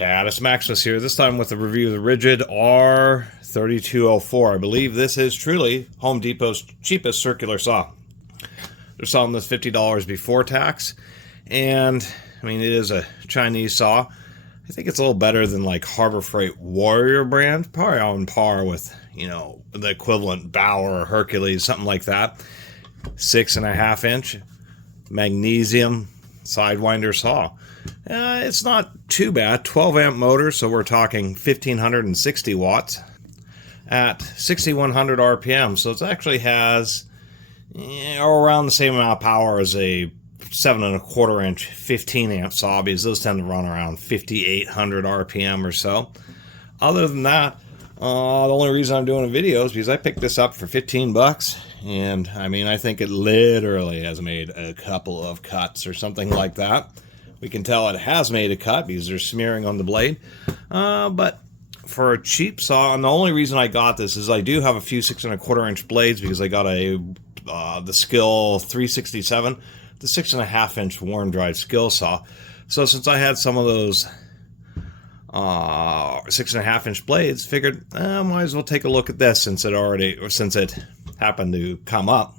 Catus, Maximus here, this time with a review of the Ridgid R3204. I believe this is truly Home Depot's cheapest circular saw. They're selling this $50 before tax, and I mean, it is a Chinese saw. I think it's a little better than like Harbor Freight Warrior brand, probably on par with, you know, the equivalent Bauer or Hercules, something like that. 6.5 inch magnesium sidewinder saw. It's not too bad. 12 amp motor, so we're talking 1560 watts at 6100 RPM. So it actually has around the same amount of power as a 7.25 inch 15 amp saw, because those tend to run around 5800 RPM or so. Other than that, the only reason I'm doing a video is because I picked this up for 15 bucks. And I mean, I think it literally has made a couple of cuts or something like that. We can tell it has made a cut because there's smearing on the blade. But for a cheap saw, and the only reason I got this is I do have a few 6.25 inch blades because I got the Skill 367, the 6.5 inch warm dried skill saw. So since I had some of those 6.5 inch blades, figured I might as well take a look at this since it happened to come up.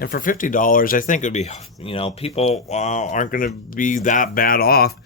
And for $50, I think it would be, you know, people aren't going to be that bad off.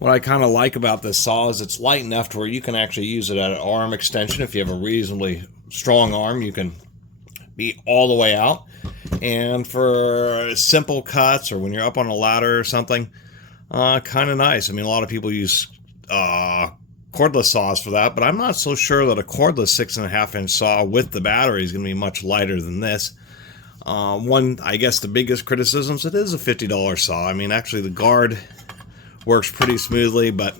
What I kind of like about this saw is it's light enough to where you can actually use it at an arm extension. If you have a reasonably strong arm, you can be all the way out. And for simple cuts or when you're up on a ladder or something, kind of nice. I mean, a lot of people use cordless saws for that, but I'm not so sure that a cordless 6.5 inch saw with the battery is going to be much lighter than this. I guess the biggest criticisms, it is a $50 saw. I mean, actually the guard works pretty smoothly, but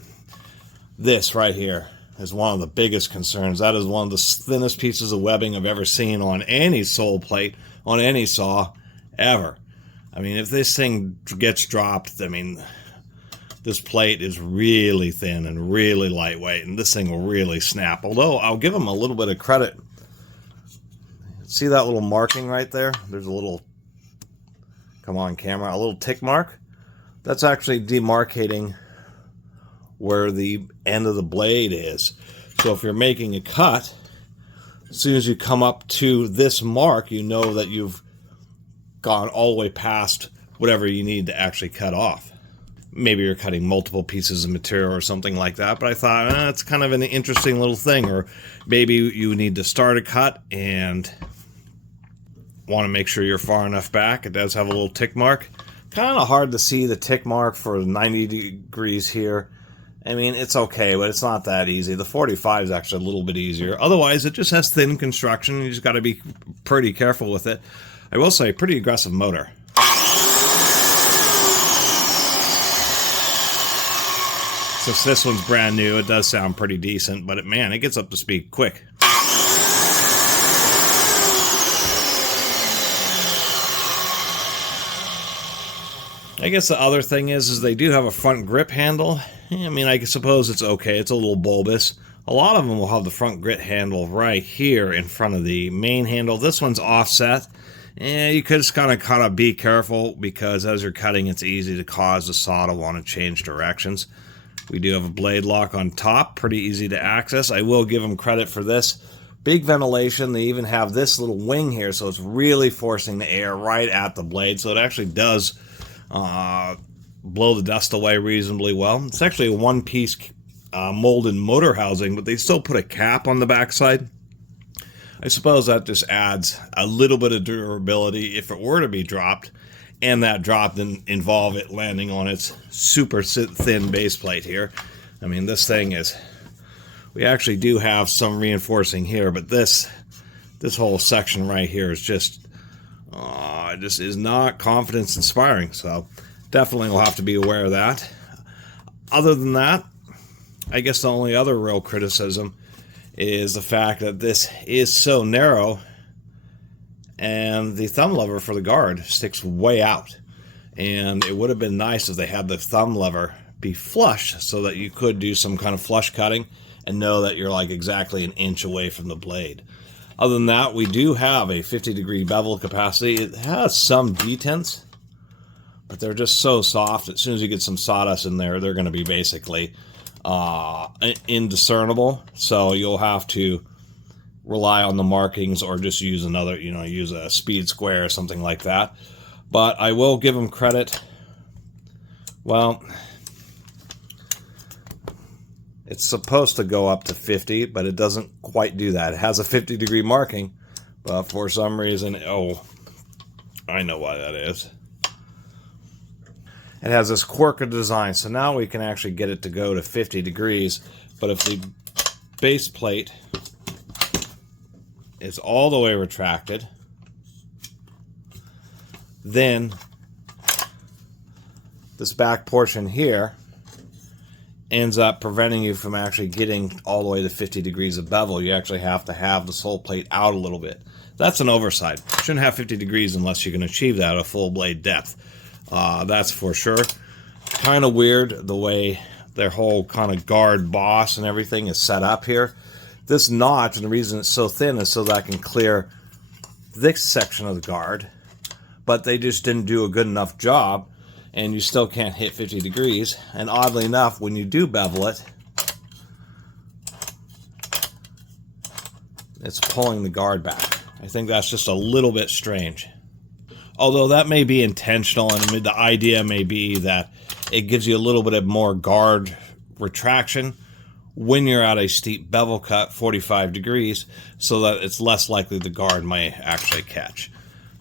this right here is one of the biggest concerns. That is one of the thinnest pieces of webbing I've ever seen on any sole plate, on any saw, ever. I mean, if this thing gets dropped, I mean, this plate is really thin and really lightweight, and this thing will really snap. Although, I'll give them a little bit of credit. See that little marking right there? There's a little, come on camera, a little tick mark. That's actually demarcating where the end of the blade is. So if you're making a cut, as soon as you come up to this mark, you know that you've gone all the way past whatever you need to actually cut off. Maybe you're cutting multiple pieces of material or something like that, but I thought it's kind of an interesting little thing. Or maybe you need to start a cut and want to make sure you're far enough back. It does have a little tick mark. Kind of hard to see the tick mark for 90 degrees here. I mean, it's okay, but it's not that easy. The 45 is actually a little bit easier. Otherwise, it just has thin construction. You just got to be pretty careful with it. I will say, pretty aggressive motor. Since this one's brand new, it does sound pretty decent, but man, it gets up to speed quick. I guess the other thing is they do have a front grip handle. I mean, I suppose it's okay. It's a little bulbous. A lot of them will have the front grip handle right here in front of the main handle. This one's offset. And you could just kind of be careful, because as you're cutting, it's easy to cause the saw to want to change directions. We do have a blade lock on top, pretty easy to access. I will give them credit for this. Big ventilation. They even have this little wing here, so it's really forcing the air right at the blade. So it actually does blow the dust away reasonably well. It's actually a one-piece molded motor housing, but they still put a cap on the backside. I suppose that just adds a little bit of durability if it were to be dropped, and that drop didn't involve it landing on its super thin base plate here. I mean, this thing is, we actually do have some reinforcing here, but this whole section right here is just is not confidence inspiring. So definitely we'll have to be aware of that. Other than that, I guess the only other real criticism is the fact that this is so narrow, and the thumb lever for the guard sticks way out. And it would have been nice if they had the thumb lever be flush, so that you could do some kind of flush cutting and know that you're like exactly an inch away from the blade. Other than that, we do have a 50-degree bevel capacity. It has some detents, but they're just so soft. As soon as you get some sawdust in there, they're going to be basically indiscernible, so you'll have to rely on the markings or just use another, use a speed square or something like that. But I will give them credit. Well, it's supposed to go up to 50, but it doesn't quite do that. It has a 50-degree marking, but for some reason, oh, I know why that is. It has this quirk of design, so now we can actually get it to go to 50 degrees, but if the base plate is all the way retracted, then this back portion here ends up preventing you from actually getting all the way to 50 degrees of bevel. You actually have to have the sole plate out a little bit. That's an oversight. Shouldn't have 50 degrees unless you can achieve that at a full blade depth. That's for sure. Kind of weird the way their whole kind of guard boss and everything is set up here. This notch, and the reason it's so thin is so that I can clear this section of the guard, but they just didn't do a good enough job, and you still can't hit 50 degrees. And oddly enough, when you do bevel it, it's pulling the guard back. I think that's just a little bit strange. Although that may be intentional, and the idea may be that it gives you a little bit of more guard retraction when you're at a steep bevel cut, 45 degrees, so that it's less likely the guard may actually catch.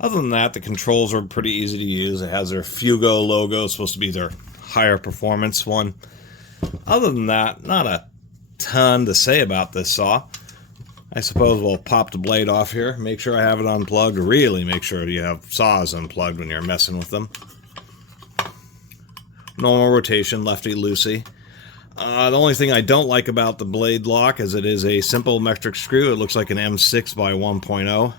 Other than that, the controls are pretty easy to use. It has their Fugo logo, it's supposed to be their higher performance one. Other than that, not a ton to say about this saw. I suppose we'll pop the blade off here, make sure I have it unplugged, really make sure you have saws unplugged when you're messing with them. Normal rotation, lefty-loosey. The only thing I don't like about the blade lock is it is a simple metric screw. It looks like an M6 by 1.0.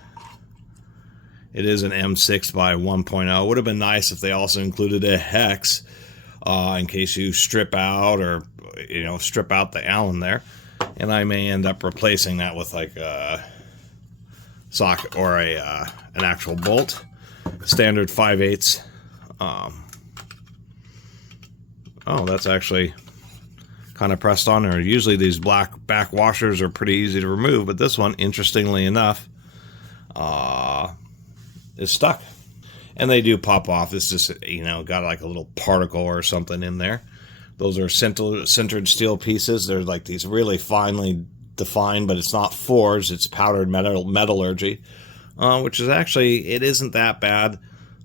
It is an M6 by 1.0. Would have been nice if they also included a hex in case you strip out or, strip out the Allen there. And I may end up replacing that with like a socket or an actual bolt. Standard 5/8. Oh, that's actually kind of pressed on there. Usually these black back washers are pretty easy to remove, but this one, interestingly enough, is stuck. And they do pop off. It's just, got like a little particle or something in there. Those are sintered steel pieces. They're like these really finely defined, but it's not forged. It's powdered metallurgy, which is actually, it isn't that bad.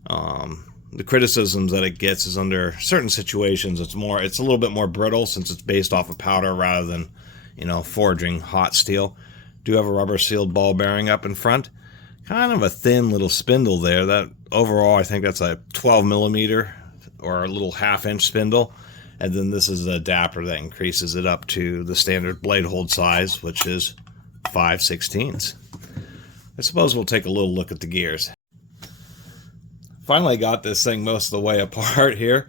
The criticisms that it gets is under certain situations, it's a little bit more brittle since it's based off of powder rather than, forging hot steel. Do have a rubber sealed ball bearing up in front. Kind of a thin little spindle there. That overall, I think that's a 12 millimeter or a little half-inch spindle. And then this is an adapter that increases it up to the standard blade hold size, which is 5/16. I suppose we'll take a little look at the gears. Finally got this thing most of the way apart here.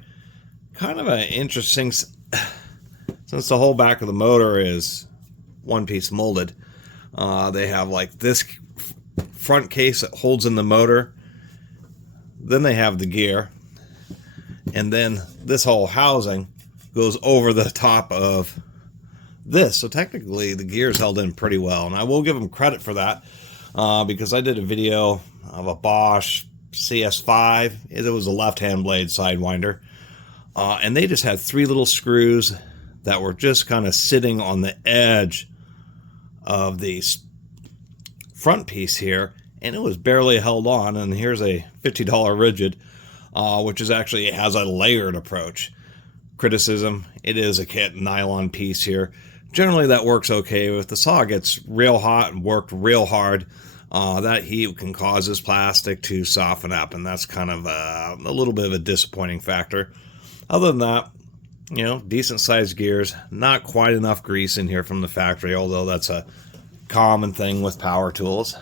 Kind of an interesting, since the whole back of the motor is one-piece molded, they have like this front case that holds in the motor. Then they have the gear. And then this whole housing goes over the top of this. So technically the gear's held in pretty well. And I will give them credit for that because I did a video of a Bosch CS5. It was a left-hand blade Sidewinder. And they just had 3 little screws that were just kind of sitting on the edge of the front piece here. And it was barely held on. And here's a $50 Ridgid, which is actually, it has a layered approach. Criticism, it is a kit nylon piece here. Generally that works okay. If the saw gets real hot and worked real hard, that heat can cause this plastic to soften up, and that's kind of a little bit of a disappointing factor. Other than that, decent sized gears, not quite enough grease in here from the factory, although that's a common thing with power tools.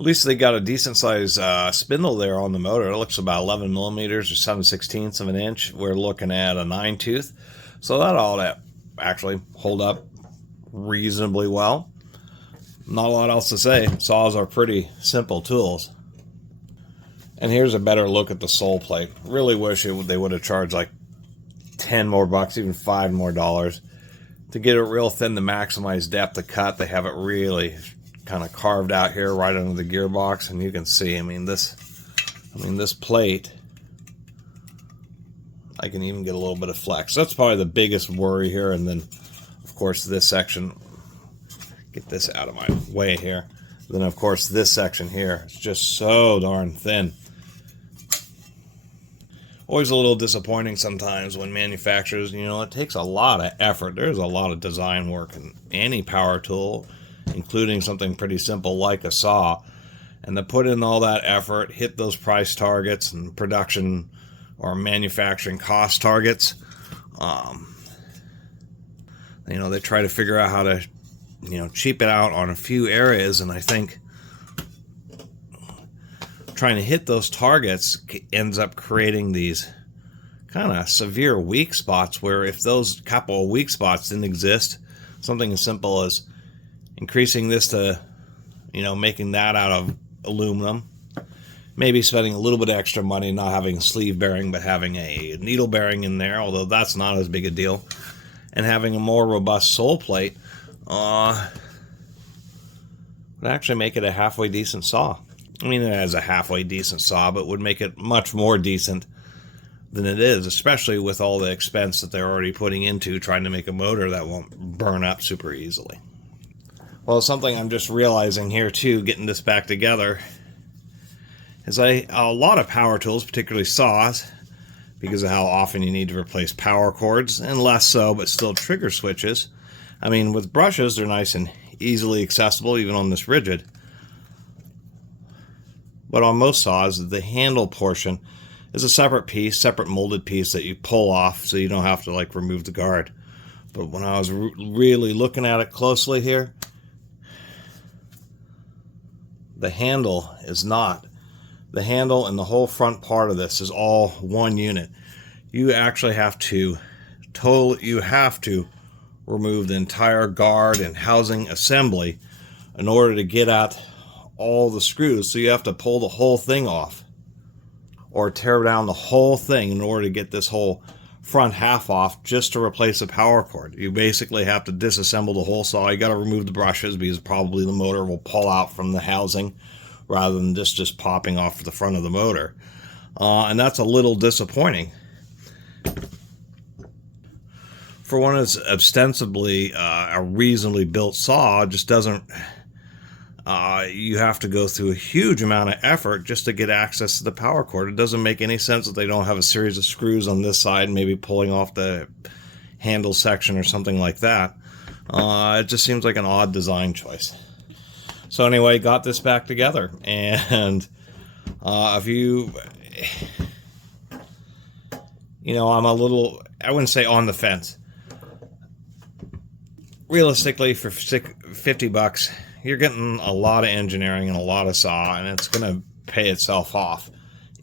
At least they got a decent size spindle there on the motor. It looks about 11 millimeters or 7/16 of an inch. We're looking at a 9-tooth. So that ought to actually hold up reasonably well. Not a lot else to say. Saws are pretty simple tools. And here's a better look at the sole plate. Really wish they would have charged like 10 more bucks, even $5 more to get it real thin to maximize depth of cut. They have it really kind of carved out here right under the gearbox, and you can see, I mean this plate, I can even get a little bit of flex. That's probably the biggest worry here. And then of course this section, get this out of my way here. Then of course this section here is just so darn thin. Always a little disappointing sometimes when manufacturers, you know, it takes a lot of effort. There's a lot of design work in any power tool, including something pretty simple like a saw. And to put in all that effort, hit those price targets and production or manufacturing cost targets, you know, they try to figure out how to, you know, cheap it out on a few areas. And I think trying to hit those targets ends up creating these kind of severe weak spots, where if those couple of weak spots didn't exist, something as simple as increasing this to, you know, making that out of aluminum, maybe spending a little bit extra money, not having a sleeve bearing but having a needle bearing in there, although that's not as big a deal, and having a more robust sole plate would actually make it a halfway decent saw. I mean, it has a halfway decent saw, but would make it much more decent than it is, especially with all the expense that they're already putting into trying to make a motor that won't burn up super easily. Well, something I'm just realizing here too, getting this back together, is a lot of power tools, particularly saws, because of how often you need to replace power cords, and less so, but still trigger switches. I mean, with brushes, they're nice and easily accessible, even on this Ridgid. But on most saws, the handle portion is a separate piece, separate molded piece that you pull off so you don't have to like remove the guard. But when I was really looking at it closely here, the handle is not. The handle and the whole front part of this is all one unit. You actually have to remove the entire guard and housing assembly in order to get at all the screws. So you have to pull the whole thing off or tear down the whole thing in order to get this whole front half off just to replace a power cord. You basically have to disassemble the whole saw. You got to remove the brushes because probably the motor will pull out from the housing rather than just popping off the front of the motor. And that's a little disappointing. For one that's ostensibly a reasonably built saw, it just doesn't... you have to go through a huge amount of effort just to get access to the power cord. It doesn't make any sense that they don't have a series of screws on this side, maybe pulling off the handle section or something like that. It just seems like an odd design choice. So anyway, got this back together, and if you know, I'm a little, I wouldn't say on the fence. Realistically, for 50 bucks, you're getting a lot of engineering and a lot of saw, and it's going to pay itself off.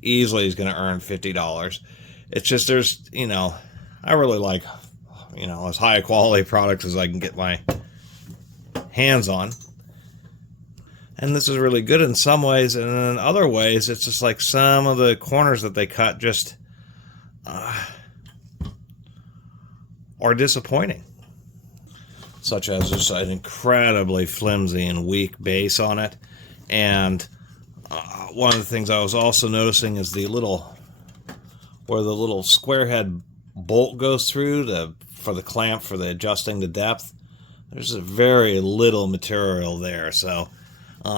Easily is going to earn $50. It's just, there's, you know, I really like, you know, as high a quality products as I can get my hands on. And this is really good in some ways, and in other ways, it's just like some of the corners that they cut just are disappointing. Such as just an incredibly flimsy and weak base on it. And one of the things I was also noticing is the little, where the little square head bolt goes through for the clamp for the adjusting the depth. There's a very little material there, so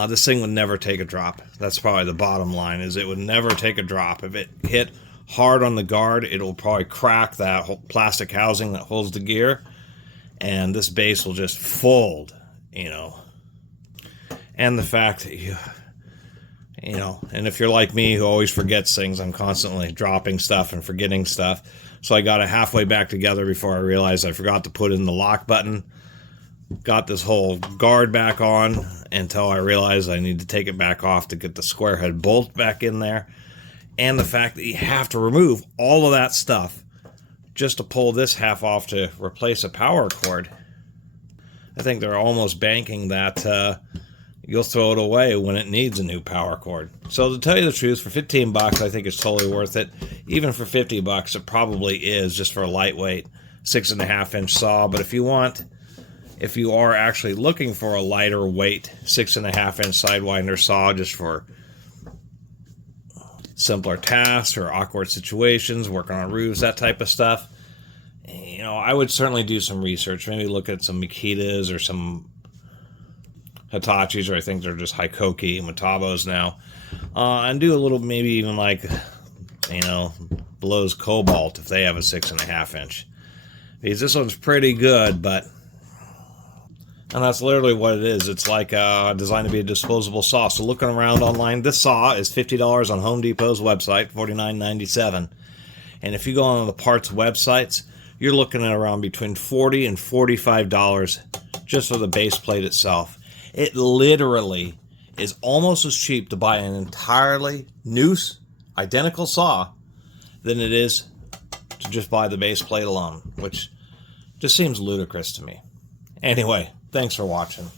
this thing would never take a drop. That's probably the bottom line, is it would never take a drop. If it hit hard on the guard, it'll probably crack that whole plastic housing that holds the gear, and this base will just fold, you know. And the fact that you know, and if you're like me who always forgets things, I'm constantly dropping stuff and forgetting stuff. So I got it halfway back together before I realized I forgot to put in the lock button. Got this whole guard back on until I realized I need to take it back off to get the square head bolt back in there. And the fact that you have to remove all of that stuff just to pull this half off to replace a power cord. I think they're almost banking that, you'll throw it away when it needs a new power cord. So to tell you the truth, for 15 bucks, I think it's totally worth it. Even for 50 bucks, it probably is, just for a lightweight 6.5-inch saw. But if you are actually looking for a lighter weight 6.5-inch Sidewinder saw just for simpler tasks or awkward situations, working on roofs, that type of stuff, you know, I would certainly do some research. Maybe look at some Makitas or some Hitachis, or I think they're just Hikoki and Metabos now, and do a little, maybe even like, you know, Blow's Cobalt if they have a 6.5-inch, because this one's pretty good. And that's literally what it is. It's like designed to be a disposable saw. So looking around online, this saw is $50 on Home Depot's website, $49.97. And if you go on the parts websites, you're looking at around between $40 and $45 just for the base plate itself. It literally is almost as cheap to buy an entirely new, identical saw than it is to just buy the base plate alone, which just seems ludicrous to me. Anyway, thanks for watching.